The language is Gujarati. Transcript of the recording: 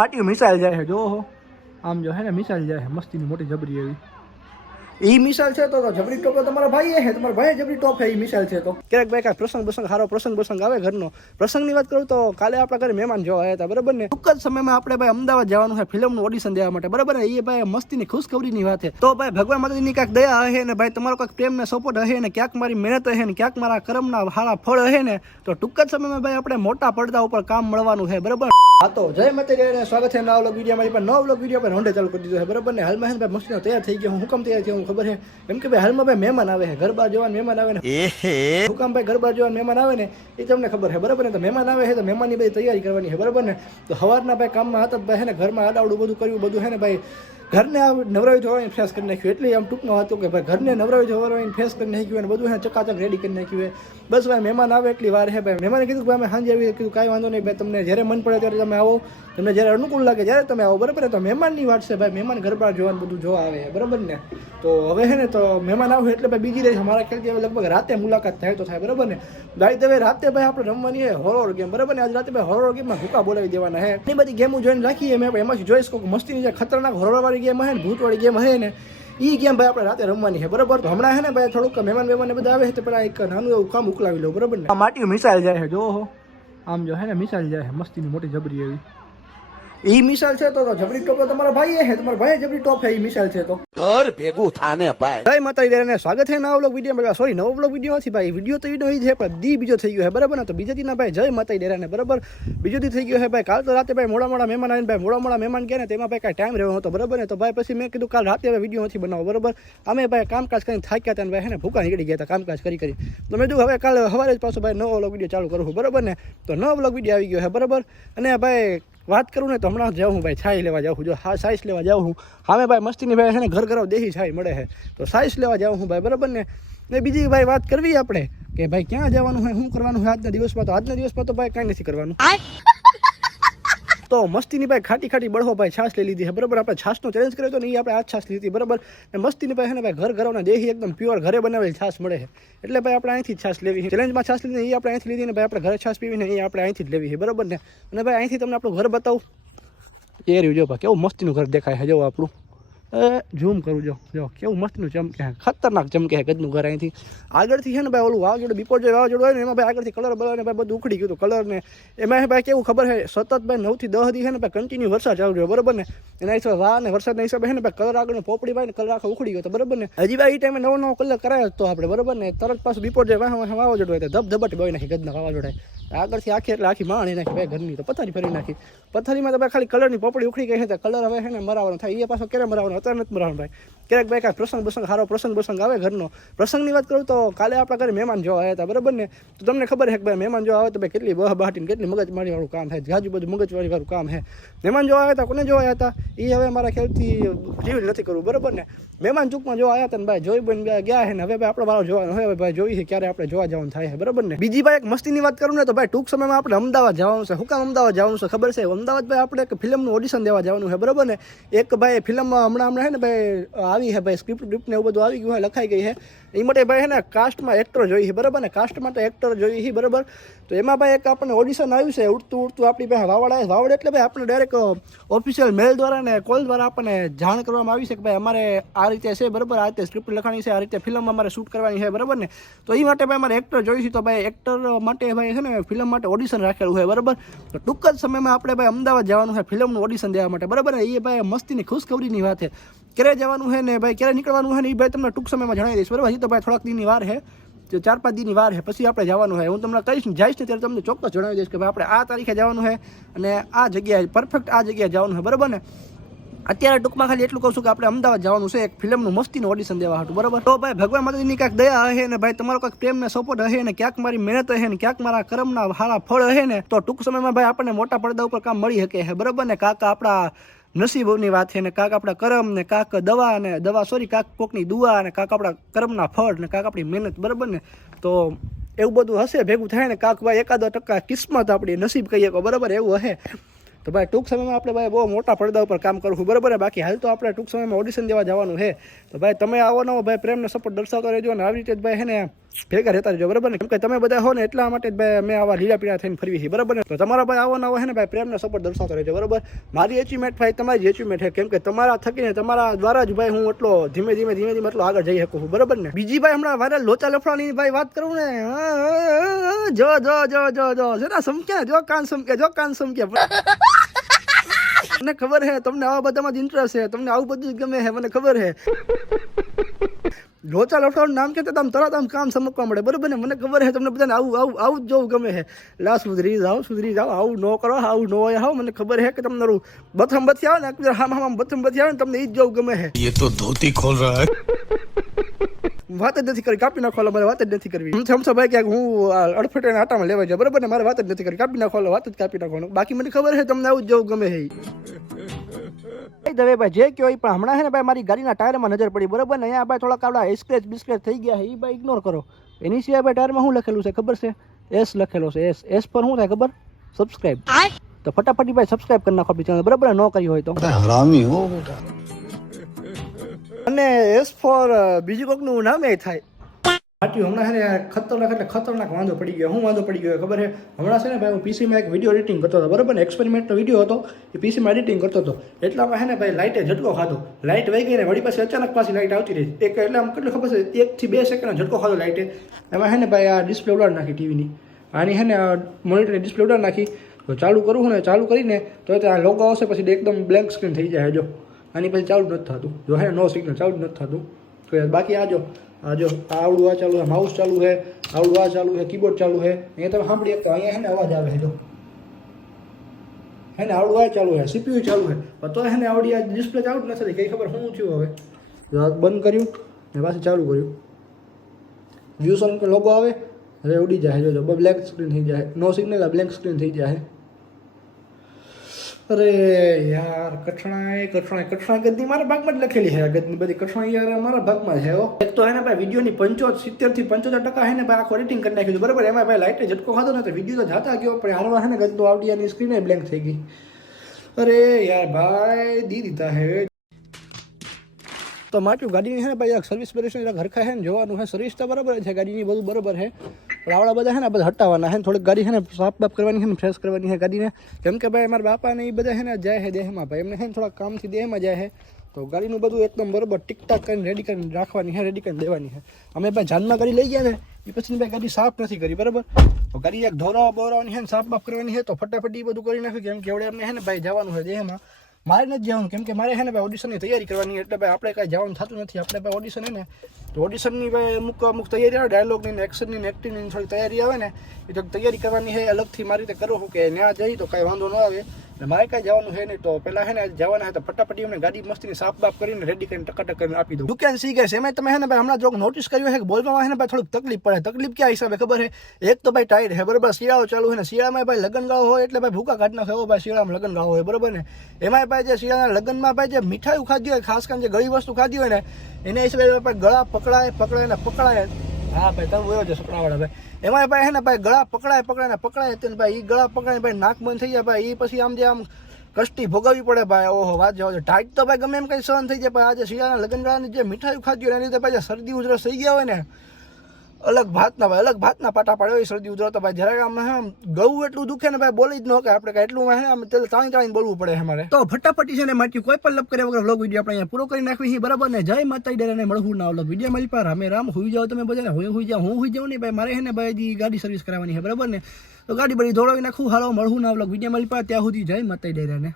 પાટીઓ મિસાઈલ જાય છે જો આમ જો હે ને મિસાઈલ જાય છે, મસ્તીની મોટી જબરી એવી. ઈ મિસાઇલ છે તો જબરી ટોપ તમારા ભાઈ હે તમારા ભાઈ જબરી ટોપ હે ઈ મિસાઇલ છે તો. ક્યારેક ભાઈ કાંઈ પ્રસંગ પ્રસંગ સારો પ્રસંગ પ્રસંગ આવે ઘરનો. પ્રસંગની વાત કરું તો કાલે આપણા ઘરે મહેમાન જોવા આવ્યા હતા બરાબર ને? ટૂંક જ સમયમાં આપણે ભાઈ અમદાવાદ જવાનું છે ફિલ્મનું ઓડિશન દેવા માટે બરાબર ને? એ ભાઈ મસ્તીની ખુશખબરીની વાત છે. તો ભાઈ ભગવાન માતાજીની કાંઈક દયા હે ને ભાઈ તમારો કાંઈક પ્રેમ ને સપોર્ટ હે ને ક્યાંક મારી મહેનત હે ને ક્યાંક મારા કર્મના હારા ફળ હે ને તો ટૂંક જ સમયમાં ભાઈ આપણે મોટા પડદા ઉપર કામ મળવાનું છે બરાબર હા તો જય માતાજી સ્વાગત છે નવા વ્લોગ વીડિયો મારી પર નવો વ્લોગ વીડિયો પર હોન્ડે ચાલુ કરી દીધો છે બરાબર ને? હાલમાં ભાઈ મસ્તીનો તૈયાર થઈ ગયો હું હુકમ તૈયાર થયો હું ખબર છે? એમ કે ભાઈ હાલમાં ભાઈ મહેમાન આવે છે ગરબા જવાનું મહેમાન આવે ને. હુકમ ભાઈ ગરબા જવાનું મહેમાન આવે ને? એ તમને ખબર છે બરાબર ને? તો મહેમાન આવે છે તો મહેમાનની બધી તૈયારી કરવાની છે બરાબર ને? તો સવારના ભાઈ કામમાં હતા ભાઈ ને? ઘરમાં આડાવડું બધું કર્યું બધું હે ને ભાઈ? ઘરને નવરાવી ધોવાની ફેસ કરી નાખ્યું. એટલે આમ ટૂંકમાં હતું કે ભાઈ ઘરને નવરાવી ધોવાની ફેસ કરી નાખ્યું અને બધું એને ચકાચક રેડી કરી નાખ્યું હે. બસ ભાઈ મહેમાન આવે એટલી વાર હે ભાઈ. મહેમાને કીધું ભાઈ અમે સાંજે આવી કીધું કાંઈ વાંધો નહીં ભાઈ, તમને જ્યારે મન પડે ત્યારે તમે આવો. તમને જ્યારે અનુકૂળ લાગે જ્યારે તમે આવો. બરાબર તો મહેમાનની વાત છે ભાઈ. મહેમાન ગરબા જોવાનું બધું જોવા આવે બરાબર ને? તો હવે હે ને તો મહેમાન આવે એટલે ભાઈ બીજી રહી મારા ખ્યાલથી હવે લગભગ રાતે મુલાકાત થાય તો થાય. બરાબર ને? ગાડી હવે રાતે ભાઈ આપણે રમવાની હે હોરોર ગેમ બરાબર ને? આજ રાતે ભાઈ હોરોર ગેમમાં ભૂકા બોલાવી દેવાના હે એ બધી ગેમો જોઈને રાખીએ. મેં એમાંથી જોઈશ કોઈ મસ્તીની જે ખતરનાક હોરોર વાળી ગેમ હે ને ભૂતવાળી ગેમ હે ને એ ગેમ ભાઈ આપણે રાતે રમવાની છે બરાબર? તો હમણાં હે ને ભાઈ થોડુંક મહેમાન મહેમાન બધા આવે છે તો પેલા એક નાનું એવું કામ ઉકલાવી લો, બરાબર ને? માટી મિસાઈલ જાય છે, જો આમ જો હે ને મિસાઈલ જાય છે, મસ્તીની મોટી જબરી એવી. ઈ મિસાઇલ છે તો જબરી ટોપ તમારા ભાઈ હે તમારા ભાઈ જબરી ટોપ હે એ મિસાઇલ છે તો. ઘર ભેગું થાને ભાઈ. જય માતાજી દેરાને સ્વાગત છે નવો વ્લોગ વીડિયો સોરી નવો વ્લોગ વીડિયો નથી ભાઈ વીડિયો તો વીડિયો છે પણ દી બીજો થઈ ગયો છે બરાબર ને? તો બીજા દીના ભાઈ જય માતાજી દેરાને બરાબર બીજો દી થઈ ગયો છે ભાઈ. કાલ તો રાતે ભાઈ મોડા મોડા મહેમાન આવીને ભાઈ મોડા મોડા મહેમાન ગયા ને તેમાં ભાઈ કાંઈ ટાઈમ રહ્યો હતો બરાબર ને? તો ભાઈ પછી મેં કીધું કાલ રાતે હવે વીડિયો નથી બનાવો બરાબર? અમે ભાઈ કામકાજ કરીને થાક્યા હતા ભાઈ હે ને? ભૂકા નીકળી ગયા હતા કામકાજ કરી કરી. તો મેં કીધું હવે કાલે સવારે જ પાછો ભાઈ નવો વ્લોગ વીડિયો ચાલુ કરું બરાબર ને? તો નવો વ્લોગ વીડિયો આવી ગયો છે બરાબર? અને ભાઈ વાત કરું ને તો હમણાં જાઉં હું ભાઈ છાઈ લેવા જાઉં જો હા સાઈઝ લેવા જાઉં હું હામે ભાઈ મસ્તીની ભાઈ છે ને ઘર ઘર દેહી છાઈ મળે છે. તો સાઈઝ લેવા જાઉં હું ભાઈ, બરાબર ને? ને બીજી ભાઈ વાત કરવી આપણે કે ભાઈ ક્યાં જવાનું હોય શું કરવાનું હોય આજના દિવસમાં તો આજના દિવસમાં તો ભાઈ કાંઈ નથી કરવાનું. તો મસ્તીની ભાઈ ખાટી ખાટી બળવો ભાઈ છાશ લઈ લીધી છે. બરાબર, આપણે છાશનો ચેલેન્જ કર્યો હતો ને એ આપણે આ છાશ લીધી બરાબર? ને મસ્તીની ભાઈ ને ભાઈ ઘર ઘરોના દેહી એકદમ પ્યોર ઘરે બનાવેલી છાશ મળે છે. એટલે ભાઈ આપણે અહીંથી છાશ લેવી ચેલેન્જમાં છાશ લીધી એ આપણે અહીંથી લીધી ને ભાઈ આપણે ઘરે છાશ પીવી ને એ આપણે અહીંથી જ લેવી છે. બરાબર ને? અને ભાઈ અહીંથી તમને આપણું ઘર બતાવું. એ રહ્યું જો ભાઈ, કેવું મસ્તીનું ઘર દેખાય છે. જો આપણું ઝૂમ કરું, જો જો, કેવું મસ્તનું ચમકે ખતરનાક ચમકે છે ગજનું ઘર અહીંથી. આગળથી છે ને ભાઈ, ઓલું વાવાઝોડું બિપોર જે વાવાઝોડું હોય ને, એમાં ભાઈ આગળથી કલર બલર ભાઈ બધું ઉખડી ગયું હતું કલર ને. એમાં ભાઈ કેવું ખબર છે, સતત ભાઈ નવથી દસ દી છે ને ભાઈ કન્ટિન્યુ વરસાદ ચાલુ રહ્યો, બરાબર ને? એના હિસાબે વાહ ને વરસાદના હિસાબે છે ને ભાઈ કલર આગળ પોપડી ભાઈ ને કલર આખો ઉખડી ગયો હતો, બરાબર ને? હજી ભાઈ એ ટાઈમે નવો નવો કલર કરાયો તો આપણે, બરાબર ને? તરત પાછું બિપોર જે વાવાઝોડું હોય તો ધબધબટ બોઈ નાખી ગજના વાવાઝોડાએ. આગળથી આખી એટલે આખી માણી નાખી ભાઈ ઘરની તો પથારી ફરી નાખી. પથારીમાં તો ભાઈ ખાલી કલરની પોપડી ઉખડી ગઈ છે કલર હવે છે ને મરાવાનો થાય. એ પાછો ક્યારે મરાવાનો? અત્યારે નથી મરાવાનો ભાઈ. ક્યારેક ભાઈ કાંઈ પ્રસંગ પ્રસંગ સારો પ્રસંગ પ્રસંગ આવે ઘરનો. પ્રસંગની વાત કરું તો કાલે આપણા ઘરે મહેમાન જોવા આવ્યા હતા, બરાબર ને? તો તમને ખબર છે કે ભાઈ મહેમાન જોવા આવે તો ભાઈ કેટલી બહ બાટીને કેટલી મગજમારી વાળું કામ થાય. જાજુ બધું મગજમારી વાળું કામ છે. મહેમાન જોવા આવ્યા હતા, કોને જોવા આવ્યા હતા? એ હવે મારા ખ્યાલથી જીવ નથી કરવું, બરાબર ને? મહેમાન ચૂકમાં જોવા આવ્યા હતા ને ભાઈ, જોઈ બન ગયા છે ને, હવે ભાઈ આપણો વાળો જોવાનો, હવે ભાઈ જોઈ ક્યારે આપણે જોવા જવાનું થાય છે, બરાબર ને? બીજી ભાઈ એક મસ્તીની વાત કરું ને તો ભાઈ, ટૂંક સમયમાં આપણે અમદાવાદ જવાનું છે. હું કામ અમદાવાદ જવાનું છે, ખબર છે? અમદાવાદ ભાઈ, આપણે એક ફિલ્મનું ઓડિશન દેવા જવાનું છે, બરાબર ને? એક ભાઈ ફિલ્મમાં હમણાં હમણાં છે ને ભાઈ, આવી છે ભાઈ સ્ક્રિપ્ટ ને એવું બધું આવી ગયું છે લખાઈ ગઈ છે એ માટે ભાઈ છે ને કાસ્ટમાં એક્ટર જોઈએ છે, બરાબર ને? કાસ્ટ માટે એક્ટર જોઈએ છે, બરાબર? તો એમાં ભાઈ એક આપણને ઓડિશન આવ્યું છે, ઉડતું ઉડતું આપણી પાસે વાવડ આવે વાવડ એટલે ભાઈ આપણે ડાયરેક્ટ ઓફિશિયલ મેલ દ્વારા ને કોલ દ્વારા આપણને જાણ કરવામાં આવી છે કે ભાઈ અમારે આ રીતે છે, બરાબર? આ રીતે સ્ક્રિપ્ટ લખાણી છે, આ રીતે ફિલ્મ અમારે શૂટ કરવાની છે, બરાબર ને? તો એ માટે ભાઈ અમારે એક્ટર જોઈએ છે, તો ભાઈ એક્ટર માટે ભાઈ છે ને ફિલ્મ માટે ઓડિશન રાખેલું છે, બરાબર? તો ટૂંક જ સમયમાં આપણે ભાઈ અમદાવાદ જવાનું છે ફિલ્મનું ઓડિશન દેવા માટે, બરાબર? ને એ ભાઈ મસ્તીની ખુશખબરીની વાત છે. ક્યારે જવાનું છે ને, ભાઈ ક્યારે નીકળવાનું છે ને એ ભાઈ તમને ટૂંક સમયમાં જણાવી દઈશ, બરાબર? હજી તો ભાઈ થોડાક દિનની વાર છે ચાર પાંચ દિનની વાર છે પછી આપણે જવાનું છે હું તમને કહીશ ને જઈશ ને ત્યારે તમને ચોક્કસ જણાવી દઈશ કે ભાઈ આપણે આ તારીખે જવાનું છે અને આ જગ્યાએ પરફેક્ટ આ જગ્યાએ જવાનું છે બરાબર ને? અત્યારે ટૂંકમાં ખાલી એટલું કહું છું કે આપણે અમદાવાદ જવાનું છે, એક ફિલ્મનું મસ્તીનું ઓડિશન દેવા હતું બરાબર? તો ભાઈ ભગવાન માતાજીની કાંઈક દયા હશે ને ભાઈ તમારો કાંઈક પ્રેમ ને સપોર્ટ હશે ને ક્યાંક મારી મહેનત હશે ને ક્યાંક મારા કર્મના હારા ફળ હશે ને, તો ટૂંક સમયમાં ભાઈ આપણને મોટા પડદા ઉપર કામ મળી શકે છે બરાબર ને? કાકા આપણા નસીબોની વાત છે ને કાંક આપણા કર્મ ને કાંક દવા ને દવા સોરી કાંક કોકની દુઆ ને કાંક આપણા કર્મના ફળ ને કાંક આપણી મહેનત, બરાબર ને? તો એવું બધું હશે, ભેગું થાય ને કાંક ભાઈ એકાદો ટકા કિસ્મત આપણી નસીબ કહીએ બરાબર એવું હશે. તો ભાઈ, ટૂંક સમયમાં આપણે ભાઈ બહુ મોટા પડદા ઉપર કામ કરવું બરાબર બાકી હાલ તો આપણે ટૂંક સમયમાં ઓડિશન દેવા જવાનું છે. તો ભાઈ, તમે આવો નવો ભાઈ, પ્રેમને સપોર્ટ દર્શાવતો રહેજો અને આવી રીતે જ ભાઈ હે ને ભેગા રહેતા રહેજો, બરાબર ને? કેમ કે તમે બધા હો ને એટલા માટે જ ભાઈ અમે આવા લીલા પીળા થઈને ફરવી છીએ, બરાબર ને? તો તમારા ભાઈ આવો નવો હે ને ભાઈ, પ્રેમને સપોર્ટ દર્શાવતો રહેજો, બરાબર? મારી એચિવમેન્ટ ભાઈ તમારી એચિવમેન્ટ છે. કેમ કે તમારા થકીને તમારા દ્વારા જ ભાઈ હું એટલો ધીમે ધીમે ધીમે ધીમે એટલો આગળ જઈ શકું છું, બરાબર ને? બીજી ભાઈ હમણાં વાયરલ લોચા લફડાની ભાઈ વાત કરું ને? જો જો જો જો જો, જરા સમક્યા, જો કાન સમક્યા, જો કાન સમક્યા. મને ખબર હે, તમને આવા બધામાં જ ઇન્ટરેસ્ટ છે. તમને આવું બધું જ ગમે હે, મને ખબર હે. લોચા લફડાનું નામ કે આમ તરત આમ કામ સમકવા મળે. બરોબર ને? મને ખબર છે તમને બધાને આવું આવું આવું જ જોવું ગમે છે લા સુધરી જાઓ સુધરી જાઓ, આવું ન કરો, આવું નો આવો મને ખબર છે કે તમને બથમ બથી આવે ને હામ હામ બથમ બથી આવે ને, તમને એ જ જોવું ગમે હે. એ તો ધોતી ખોલ રહ્યા વાત જ નથી કરી કાપી નાખો મારે વાત જ નથી કરવી. હું સમસો ભાઈ ક્યાંક હું અડફેટે આટામાં લેવા જાય બરાબર ને? મારે વાત જ નથી કરી કાપી નાખો વાત જ કાપી નાખવાનું બાકી મને ખબર છે તમને આવું જવું ગમે છે. દવે ભાઈ જે કયો પણ હમણાં છે ને ભાઈ મારી ગાડીના ટાયરમાં નજર પડી બરાબર ને? અહીંયા ભાઈ થોડાક આપણા સ્ક્રેચ બિસ્ક્રેચ થઈ ગયા એ ભાઈ ઇગ્નોર કરો. એની સિવાય ભાઈ ટાયરમાં શું લખેલું છે ખબર છે? એસ લખેલો છે એસ. એસ પર શું થાય ખબર? સબસ્ક્રાઈબ તો ફટાફટી ભાઈ સબસ્ક્રાઇબ કરી નાખો આપણી ચેનલ બરાબર? ન કરી હોય તો. હરામી હો બેટા. અને એસ ફોર બીજું કોકનું નામ એ થાય. પાટિયું હમણાં છે ને ખતરનાક એટલે ખતરનાક વાંધો પડી ગયો. હું વાંધો પડી ગયો ખબર છે? હમણાં છે ને ભાઈ હું પીસીમાં એક વીડિયો એડિટિંગ કરતો હતો. બરાબર ને? એક્સપેરિમેન્ટનો વીડિયો હતો. એ પીસીમાં એડિટિંગ કરતો હતો. એટલામાં છે ને ભાઈ લાઇટે ઝટકો ખાધો. લાઇટ વહી ગઈ ને વળી પાસે અચાનક પાછી લાઇટ આવતી રહી. એક એટલે આમ કેટલું ખબર છે? એકથી બે સેકન્ડનો ઝટકો ખાધો લાઇટે એમાં છે ને ભાઈ આ ડિસ્પ્લે ઉડાડ નાખી ટીવીની આની છે ને મોનિટરની ડિસ્પ્લે ઉડાડ નાખી. તો ચાલુ કરું ને, ચાલુ કરીને, તો ત્યાં લોગો આવશે, પછી એકદમ બ્લેન્ક સ્ક્રીન થઈ જાય જો આની પછી ચાલુ નથી થતું. જો હે નો સિગ્નલ ચાલુ જ નથી થતું. તો યાર, બાકી આ જો આ જો, આ આવડું, આ ચાલુ છે માઉસ ચાલુ છે, આવડું, આ ચાલુ છે કીબોર્ડ ચાલુ છે. અહીંયા તમે સાંભળી શકતા અહીંયા હે ને અવાજ આવે છે, જો. હે ને આવડું, આ ચાલુ છે સીપીયુ ચાલુ છે. પણ તો હે ને આવડી આ ડિસ્પ્લે ચાલુ જ નથી થઈ, કઈ ખબર શું થયું હવે. જો આ બંધ કર્યું ને પાછું ચાલુ કર્યું. વ્યૂ સોન કે લોગો આવે, હવે ઉડી જાય, જો જો બ્લેક સ્ક્રીન થઈ જાય. નો સિગ્નલ આ બ્લેન્ક સ્ક્રીન થઈ જાય. અરે યાર, કઠણાઈ કઠણાઈ કઠણાઈ ગદની મારા ભાગમાં જ લખેલી છે ગદની બધી. કઠણાઈ યાર મારા ભાગમાં છે એક તો એને ભાઈ વિડીયોની પંચો સિત્તેરથી પંચોતેર ટકા હે ને ભાઈ આખો એડિટિંગ કરી નાખ્યું બરાબર, એમાં ભાઈ લાઇટે ઝટકો ખાધો ને તો વીડિયો તો જાતા ગયો, પણ હારવા હે ને ગદનું આવડી સ્ક્રીન બ્લેન્ક થઈ ગઈ. અરે યાર ભાઈ, દી દીધા હે. તો માચું ગાડીની છે ને ભાઈ સર્વિસ બર્વિસની જરાક હરખા છે ને જોવાનું છે. સર્વિસ તો બરાબર છે, ગાડીની બધું બરાબર છે. પણ આવડા બધા છે ને બધા હટાવવાના છે ને, થોડીક ગાડી છે ને સાફ બાફ કરવાની છે ને ફ્રેશ કરવાની છે ગાડીને. કેમ કે ભાઈ મારા બાપાને એ બધા છે ને જાય છે દેહમાં. ભાઈ એમને છે ને થોડા કામથી દેહમાં જાય છે. તો ગાડીનું બધું એકદમ બરોબર ટીકટાક કરીને રેડી કરીને રાખવાની છે રેડી કરીને દેવાની છે. અમે ભાઈ જાનમાં ગાડી લઈ ગયા ને એ પછી ભાઈ ગાડી સાફ નથી કરી, બરાબર? તો ગાડી એક ધોરાવા બોરાવાની છે ને, સાફ બાફ કરવાની છે, તો ફટાફટ એ બધું કરી નાખ્યું કેમ કે એવડે અમને છે ને ભાઈ જવાનું છે દેહમાં. મારે નથી જવાનું, કેમ કે મારે છે ને ભાઈ ઓડિશનની તૈયારી કરવાની એટલે ભાઈ આપણે કાંઈ જવાનું થતું નથી. આપણે ભાઈ ઓડિશન ને તો ઓડિશનની ભાઈ અમુક અમુક તૈયારી આવે ડાયલોગની ને એક્શનની ને એક્ટિંગની થોડી તૈયારી આવે ને, એ તો તૈયારી કરવાની છે, અલગથી મારી રીતે કરું છું કે ત્યાં જઈ તો કાંઈ વાંધો ન આવે. ને મારે કાંઈ જવાનું છે નહીં તો પહેલાં છે ને જવાના છે તો ફટાફટી અમને ગાડી મસ્તીની સાફ બાફ કરીને રેડી કરીને ટકાટક કરીને આપી દઉં. દુકાન સી ગયા એમાં તમે છે ને ભાઈ હમણાં જો નોટિસ કર્યું છે કે બોલવામાં છે ને ભાઈ થોડીક તકલીફ પડે. તકલીફ ક્યાં હિસાબે ખબર છે? એક તો ભાઈ ટાયર છે, બરાબર? શિયાળો ચાલુ હોય ને, શિયાળામાં ભાઈ લગ્ન ગાળો હોય એટલે ભાઈ ભૂકા કાઢ નાખે. ભાઈ, શિયાળામાં લગ્ન ગાળો હોય, બરાબર ને? એમાંય ભાઈ જે શિયાળાના લગ્નમાં ભાઈ જે મીઠાઈ ખાધી હોય, ખાસ કરીને જે ગળી વસ્તુ ખાધી હોય ને, એને હિસાબે ગળા પકડાય પકડાય ને પકડાય. હા, ભાઈ, તમે એવો છે સપડાવાળા ભાઈ. એમાં ભાઈ હે ને ભાઈ, ગળા પકડાય પકડાય ને પકડાય. તેને ભાઈ એ ગળા પકડાય ભાઈ, નાક બંધ થઈ જાય, ભાઈ. એ પછી આમ જે આમ કષ્ટી ભોગવવી પડે, ભાઈ. ઓહો વાત જાવ ટાઈટ તો ભાઈ ગમે એમ કઈ સહન થઈ જાય ભાઈ આજે શિયાળાના લગ્નગાળાની જે મીઠાઈ ખાધી હોય, એની રીતે ભાઈ શરદી ઉધરસ થઈ ગયા હોય ને અલગ ભાતના ભાઈ, અલગ ભાતના પાટા પાડે હોય શરદી ઉધરસ, તો ભાઈ જરાક આમ આમ ગૌ એટલું દુખે ને ભાઈ બોલી જ ન કે આપણે એટલું હે આમ તેલ તાણી તાણી બોલવું પડે અમારે તો ફટાફટી છે ને માટી કોઈ પણ લપ કરે વગર વ્લોગ વીડિયો આપણે અહીંયા પૂરો કરી નાખવી છે, બરાબર? ને જય માતા ડેરાને મળવું ના વ્લોગ વીડિયો મળી પર રામે રામ, હોઈ જાવ તમે બધા હું હોઈ જાવ હું હોઈ જાઉં ને ભાઈ, મારે છે ને ભાઈ ગાડી સર્વિસ કરાવવાની છે, બરાબર ને? તો ગાડી બધી ધોળાવી નાખું, હાલો, મળવું ના વ્લોગ વીડિયો મળી પર ત્યાં સુધી જય માતા ડેરાને.